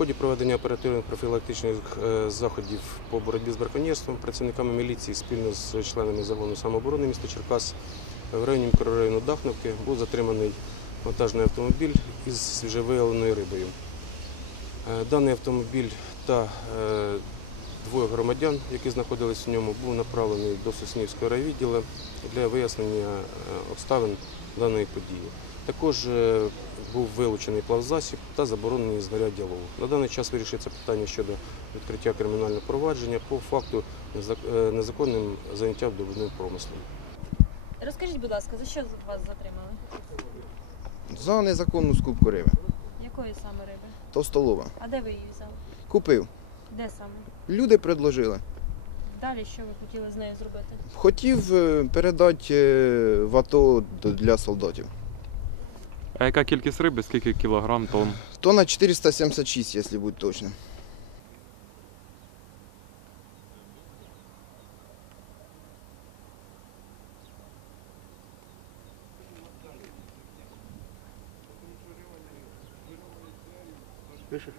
ході проведення оперативних профілактичних е, заходів по боротьбі з браконьєрством працівниками міліції спільно з членами загону самооборони міста Черкас в районі мікрорайону Дахновки був затриманий вантажний автомобіль із свіжевиявленою рибою. Е, даний автомобіль та е, двоє громадян, які знаходились в ньому, був направлений до Соснівського райвідділу для вияснення обставин даної події. Також був вилучений плавзасіб та заборонені знаряддя лову. На даний час вирішується питання щодо відкриття кримінального провадження по факту е, незаконним заняттям добувним промислом. Розкажіть, будь ласка, за що вас затримали? За незаконну скупку риби. Якої саме риби? Товстолова. А де ви її взяли? Купив. Де саме? Люди предложили. Далі що ви хотіли з нею зробити? Хотів е, передати е, в АТО для солдатів. А яка кількість риби, скільки кілограм, тонн? Тонна 476, якщо бути точним. Пишеш?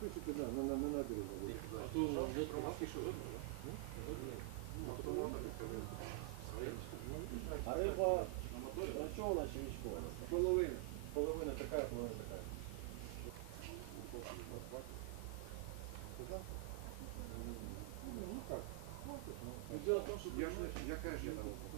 пишете, да, на, на, на набережной. А то вот промашки еще выбрали. А потом она А риба, на що вона чи вічкова? Половина. Половина такая, половина такая. Ну как? Я, я, я, я, я, я, я, я